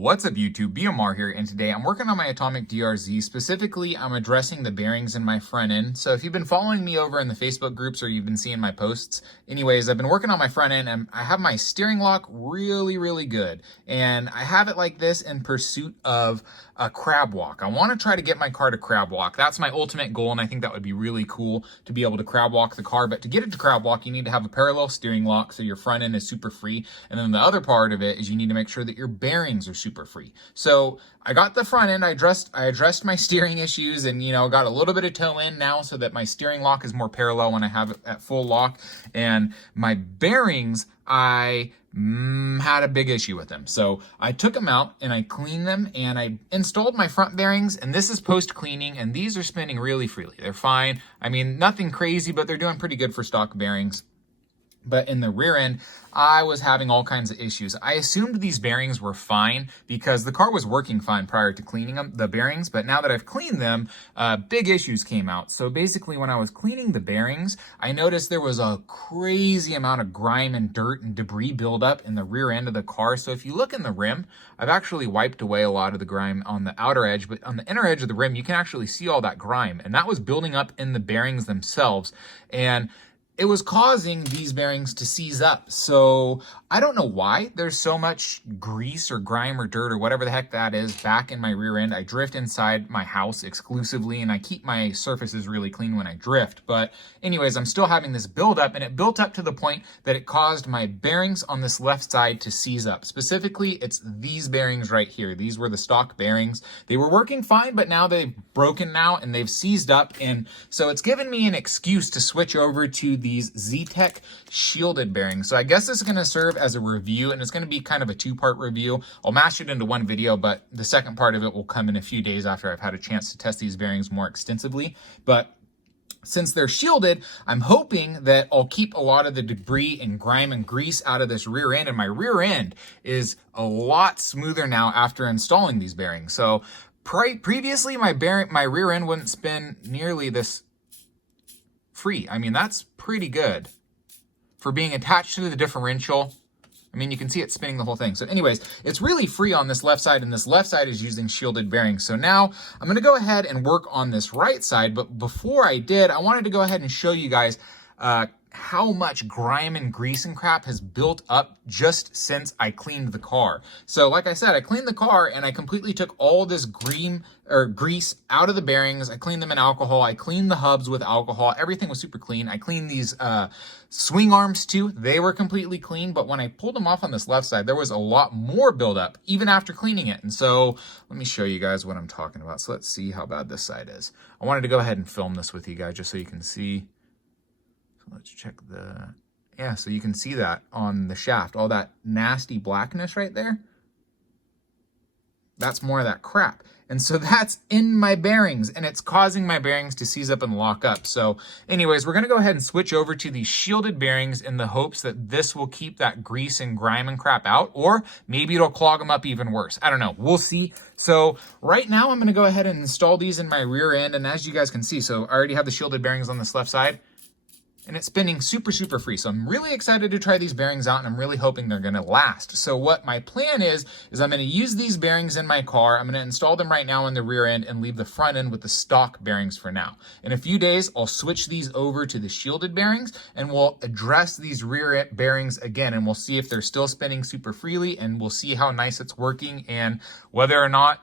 What's up YouTube, BMR here, and today I'm working on my Atomic DRZ. Specifically, I'm addressing the bearings in my front end. So if you've been following me over in the Facebook groups or you've been seeing my posts, anyways, I've been working on my front end and I have my steering lock really good. And I have it like this in pursuit of a crab walk. I want to try to get my car to crab walk. That's my ultimate goal, and I think that would be really cool to be able to crab walk the car. But to get it to crab walk, you need to have a parallel steering lock so your front end is super free. And then the other part of it is you need to make sure that your bearings are super free. So I got the front end, I addressed my steering issues, and got a little bit of toe in now so that my steering lock is more parallel when I have it at full lock. And my bearings, I had a big issue with them. So I took them out and I cleaned them and I installed my front bearings, and this is post cleaning, and these are spinning really freely. They're fine. I mean, nothing crazy, but they're doing pretty good for stock bearings. But in the rear end, I was having all kinds of issues. I assumed these bearings were fine because the car was working fine prior to cleaning them, the bearings. But now that I've cleaned them, big issues came out. So basically, when I was cleaning the bearings, I noticed there was a crazy amount of grime and dirt and debris buildup in the rear end of the car. So if you look in the rim, I've actually wiped away a lot of the grime on the outer edge, but on the inner edge of the rim, you can actually see all that grime. And that was building up in the bearings themselves. And it was causing these bearings to seize up. So I don't know why there's so much grease or grime or dirt or whatever the heck that is back in my rear end. I drift inside my house exclusively, and I keep my surfaces really clean when I drift. But anyways, I'm still having this buildup, and it built up to the point that it caused my bearings on this left side to seize up. Specifically, it's these bearings right here. These were the stock bearings. They were working fine, but now they've broken now and they've seized up. And so it's given me an excuse to switch over to these Z-Tech shielded bearings. So I guess this is going to serve as a review, and it's going to be kind of a two-part review. I'll mash it into one video, but the second part of it will come in a few days after I've had a chance to test these bearings more extensively. But since they're shielded, I'm hoping that I'll keep a lot of the debris and grime and grease out of this rear end, and my rear end is a lot smoother now after installing these bearings. So previously, my rear end wouldn't spin nearly this free. I mean, that's pretty good for being attached to the differential. I mean, you can see it spinning the whole thing. So anyways, it's really free on this left side, and this left side is using shielded bearings. So now I'm going to go ahead and work on this right side. But before I did, I wanted to go ahead and show you guys how much grime and grease and crap has built up just since I cleaned the car. So like I said, I cleaned the car and I completely took all this grease out of the bearings. I cleaned them in alcohol. I cleaned the hubs with alcohol. Everything was super clean. I cleaned these swing arms too. They were completely clean, but when I pulled them off on this left side, there was a lot more buildup even after cleaning it. And so let me show you guys what I'm talking about. So let's see how bad this side is. I wanted to go ahead and film this with you guys just so you can see. Let's check yeah, so you can see that on the shaft, all that nasty blackness right there. That's more of that crap. And so that's in my bearings, and it's causing my bearings to seize up and lock up. So anyways, we're going to go ahead and switch over to these shielded bearings in the hopes that this will keep that grease and grime and crap out, or maybe it'll clog them up even worse. I don't know. We'll see. So right now I'm going to go ahead and install these in my rear end. And as you guys can see, so I already have the shielded bearings on this left side, and it's spinning super free. So I'm really excited to try these bearings out, and I'm really hoping they're going to last. So what my plan is I'm going to use these bearings in my car. I'm going to install them right now in the rear end and leave the front end with the stock bearings for now. In a few days, I'll switch these over to the shielded bearings, and we'll address these rear bearings again, and we'll see if they're still spinning super freely, and we'll see how nice it's working and whether or not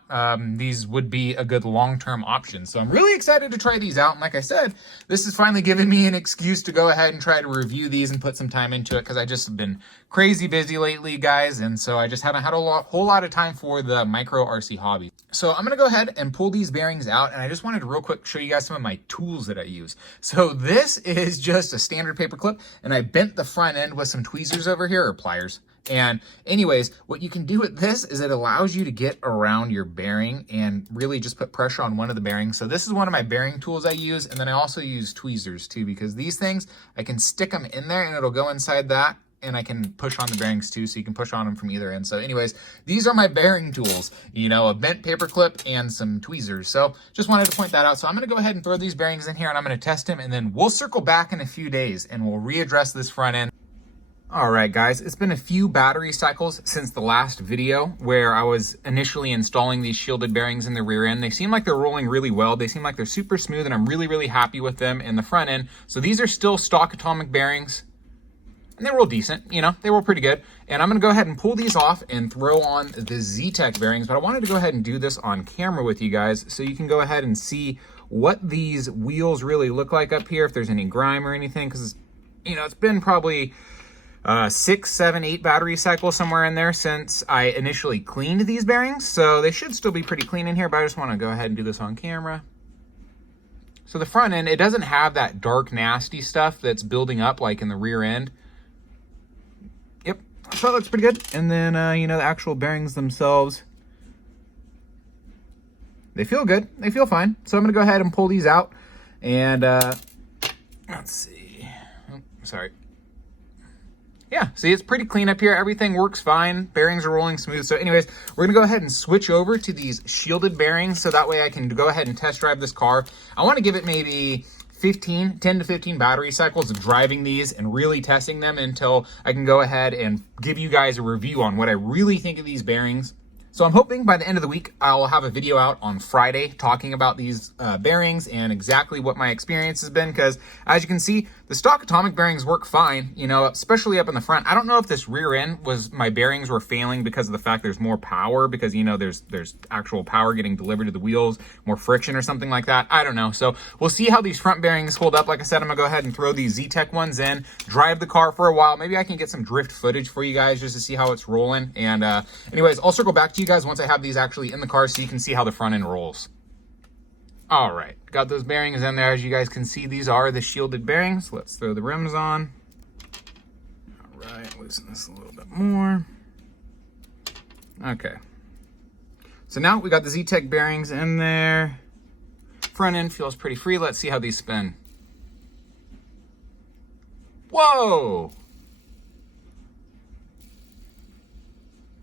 these would be a good long-term option. So I'm really excited to try these out. And like I said, this has finally given me an excuse to go ahead and try to review these and put some time into it, because I just have been crazy busy lately, guys, and so I just haven't had a whole lot of time for the micro RC hobby. So I'm going to go ahead and pull these bearings out, and I just wanted to real quick show you guys some of my tools that I use. So this is just a standard paper clip, and I bent the front end with some tweezers over here, or pliers. And anyways, what you can do with this is it allows you to get around your bearing and really just put pressure on one of the bearings. So this is one of my bearing tools I use. And then I also use tweezers too, because these things, I can stick them in there and it'll go inside that, and I can push on the bearings too, so you can push on them from either end. So anyways, these are my bearing tools, a bent paper clip and some tweezers. So just wanted to point that out. So I'm going to go ahead and throw these bearings in here, and I'm going to test them, and then we'll circle back in a few days and we'll readdress this front end. All right, guys, it's been a few battery cycles since the last video where I was initially installing these shielded bearings in the rear end. They seem like they're rolling really well. They seem like they're super smooth, and I'm really happy with them in the front end. So these are still stock Atomic bearings, and they roll decent, you know, they roll pretty good. And I'm gonna go ahead and pull these off and throw on the Z-Tech bearings, but I wanted to go ahead and do this on camera with you guys so you can go ahead and see what these wheels really look like up here, if there's any grime or anything, because, you know, it's been probably 6, 7, 8 battery cycles somewhere in there since I initially cleaned these bearings. So they should still be pretty clean in here, but I just want to go ahead and do this on camera. So the front end, it doesn't have that dark, nasty stuff that's building up like in the rear end. Yep, so that looks pretty good. And then, you know, the actual bearings themselves, they feel good. They feel fine. So I'm going to go ahead and pull these out. And let's see. Oh, sorry. Yeah, see, it's pretty clean up here. Everything works fine. Bearings are rolling smooth. So anyways, we're going to go ahead and switch over to these shielded bearings so that way I can go ahead and test drive this car. I want to give it maybe 10 to 15 battery cycles of driving these and really testing them until I can go ahead and give you guys a review on what I really think of these bearings. So I'm hoping by the end of the week, I'll have a video out on Friday talking about these bearings and exactly what my experience has been. Because as you can see, the stock Atomic bearings work fine, you know, especially up in the front. I don't know if this rear end was, my bearings were failing because of the fact there's more power, because, you know, there's actual power getting delivered to the wheels, more friction or something like that. I don't know. So we'll see how these front bearings hold up. Like I said, I'm gonna go ahead and throw these Z-Tech ones in, drive the car for a while. Maybe I can get some drift footage for you guys just to see how it's rolling. And anyways, I'll circle back to you guys once I have these actually in the car so you can see how the front end rolls. All right, got those bearings in there. As you guys can see, these are the shielded bearings. Let's throw the rims on. All right, loosen this a little bit more. Okay. So now we got the Z-Tech bearings in there. Front end feels pretty free. Let's see how these spin. Whoa!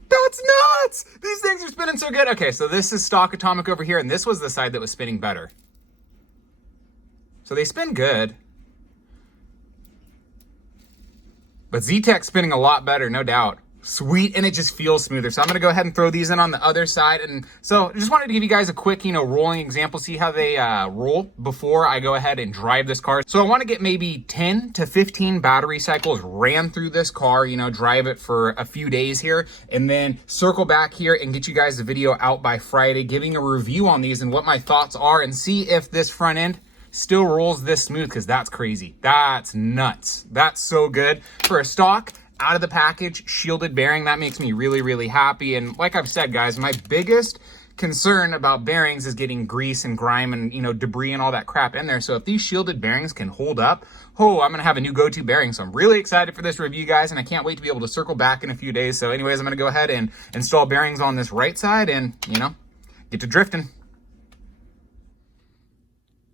That's nuts! These things are spinning so good. Okay, so this is stock Atomic over here, and this was the side that was spinning better. So they spin good. But Z-Tech's spinning a lot better, no doubt. Sweet, and it just feels smoother. So I'm gonna go ahead and throw these in on the other side. And so I just wanted to give you guys a quick, you know, rolling example, see how they roll before I go ahead and drive this car. So I wanna get maybe 10 to 15 battery cycles ran through this car, you know, drive it for a few days here, and then circle back here and get you guys the video out by Friday, giving a review on these and what my thoughts are, and see if this front end still rolls this smooth, because that's crazy. That's nuts. That's so good. For a stock, out of the package, shielded bearing, that makes me really happy. And like I've said, guys, my biggest concern about bearings is getting grease and grime and, you know, debris and all that crap in there. So if these shielded bearings can hold up, oh, I'm gonna have a new go-to bearing. So I'm really excited for this review, guys, and I can't wait to be able to circle back in a few days. So anyways, I'm gonna go ahead and install bearings on this right side and, you know, get to drifting.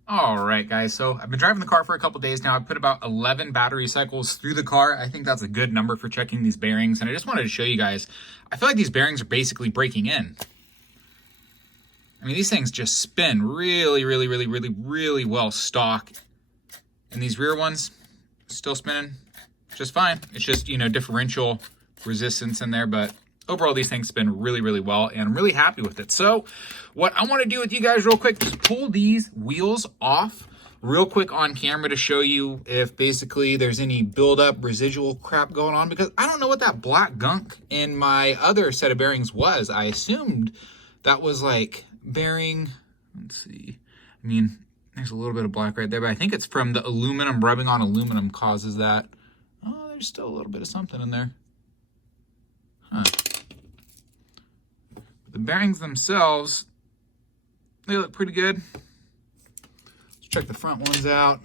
All right, guys, so I've been driving the car for a couple days now. I've put about 11 battery cycles through the car. I think that's a good number for checking these bearings. And I just wanted to show you guys, I feel like these bearings are basically breaking in. I mean, these things just spin really well stock. And these rear ones, still spinning just fine. It's just, you know, differential resistance in there, but overall, these things spin really well, and I'm really happy with it. So what I want to do with you guys real quick, just pull these wheels off real quick on camera to show you if basically there's any buildup residual crap going on, because I don't know what that black gunk in my other set of bearings was. I assumed that was like bearing, let's see. I mean, there's a little bit of black right there, but I think it's from the aluminum. Rubbing on aluminum causes that. Oh, there's still a little bit of something in there. Huh. The bearings themselves, they look pretty good. Let's check the front ones out.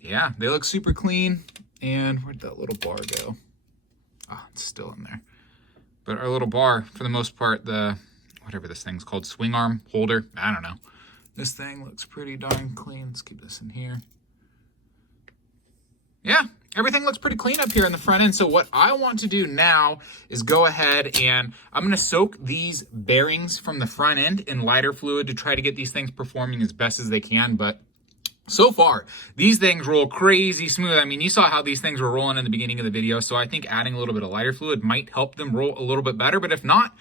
Yeah, they look super clean. And where'd that little bar go? Ah, it's still in there. But our little bar, for the most part, the, whatever this thing's called, swing arm holder, I don't know. This thing looks pretty darn clean. Let's keep this in here. Yeah, everything looks pretty clean up here in the front end. So what I want to do now is go ahead and I'm going to soak these bearings from the front end in lighter fluid to try to get these things performing as best as they can. But so far, these things roll crazy smooth. I mean, you saw how these things were rolling in the beginning of the video, so I think adding a little bit of lighter fluid might help them roll a little bit better, but if not,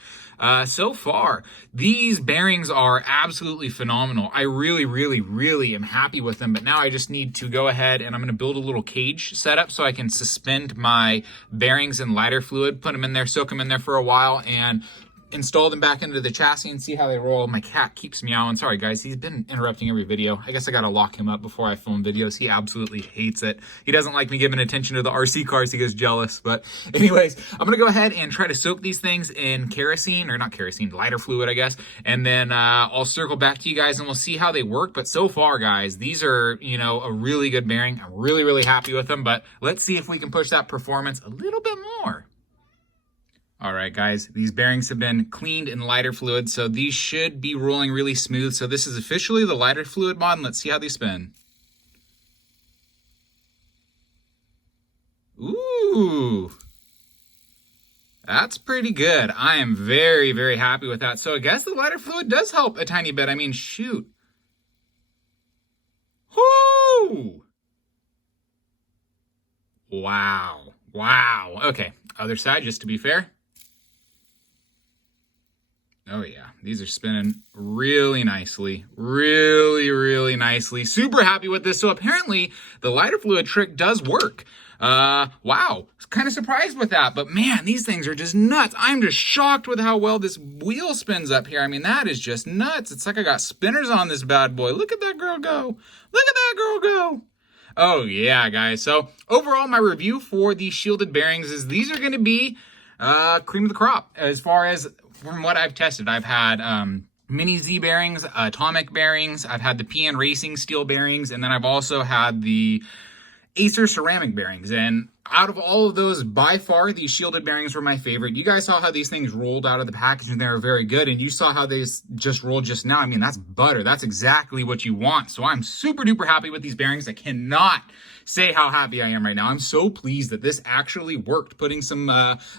so far, these bearings are absolutely phenomenal. I really am happy with them, but now I just need to go ahead and I'm going to build a little cage setup so I can suspend my bearings in lighter fluid, put them in there, soak them in there for a while, and install them back into the chassis and see how they roll. My cat keeps meowing. Sorry guys, he's been interrupting every video. I guess I gotta lock him up before I film videos. He absolutely hates it. He doesn't like me giving attention to the RC cars. He gets jealous. But anyways, I'm gonna go ahead and try to soak these things in kerosene, or not kerosene, lighter fluid, I guess. And then I'll circle back to you guys and we'll see how they work. But so far, guys, these are, you know, a really good bearing. I'm really happy with them, but let's see if we can push that performance a little bit more. All right, guys, these bearings have been cleaned in lighter fluid, so these should be rolling really smooth. So this is officially the lighter fluid mod, and let's see how they spin. Ooh, that's pretty good. I am very happy with that. So I guess the lighter fluid does help a tiny bit. I mean, shoot. Whoo! Wow. Okay, other side, just to be fair. Oh yeah, these are spinning really nicely, really nicely. Super happy with this. So apparently the lighter fluid trick does work. Wow, kind of surprised with that, but man, these things are just nuts. I'm just shocked with how well this wheel spins up here. I mean, that is just nuts. It's like I got spinners on this bad boy. Look at that girl go. Look at that girl go. Oh yeah, guys. So overall, my review for these shielded bearings is these are going to be cream of the crop as far as from what I've tested. I've had mini Z bearings, atomic bearings, I've had the PN Racing steel bearings, and then I've also had the Acer ceramic bearings. And out of all of those, by far, these shielded bearings were my favorite. You guys saw how these things rolled out of the package and they were very good. And you saw how they just rolled just now. I mean, that's butter. That's exactly what you want. So I'm super duper happy with these bearings. I cannot say how happy I am right now. I'm so pleased that this actually worked, putting some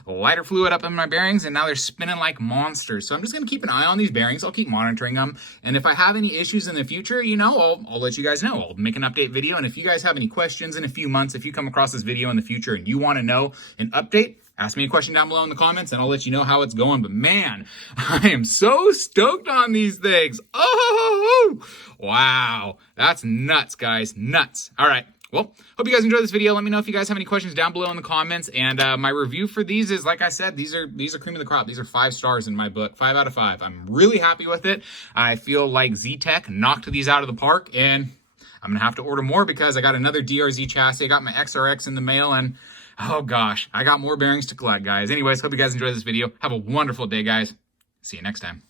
lighter fluid up in my bearings, and now they're spinning like monsters. So I'm just going to keep an eye on these bearings. I'll keep monitoring them. And if I have any issues in the future, you know, I'll let you guys know. I'll make an update video. And if you guys have any questions in a few months, if you come across this video in the future and you want to know an update, ask me a question down below in the comments and I'll let you know how it's going. But man, I am so stoked on these things. Oh, wow. That's nuts, guys. Nuts. All right. Well, hope you guys enjoyed this video. Let me know if you guys have any questions down below in the comments. And my review for these is, like I said, these are cream of the crop. These are 5 stars in my book, 5 out of 5. I'm really happy with it. I feel like Z-Tech knocked these out of the park, and I'm going to have to order more because I got another DRZ chassis. I got my XRX in the mail, and oh gosh, I got more bearings to collect, guys. Anyways, hope you guys enjoyed this video. Have a wonderful day, guys. See you next time.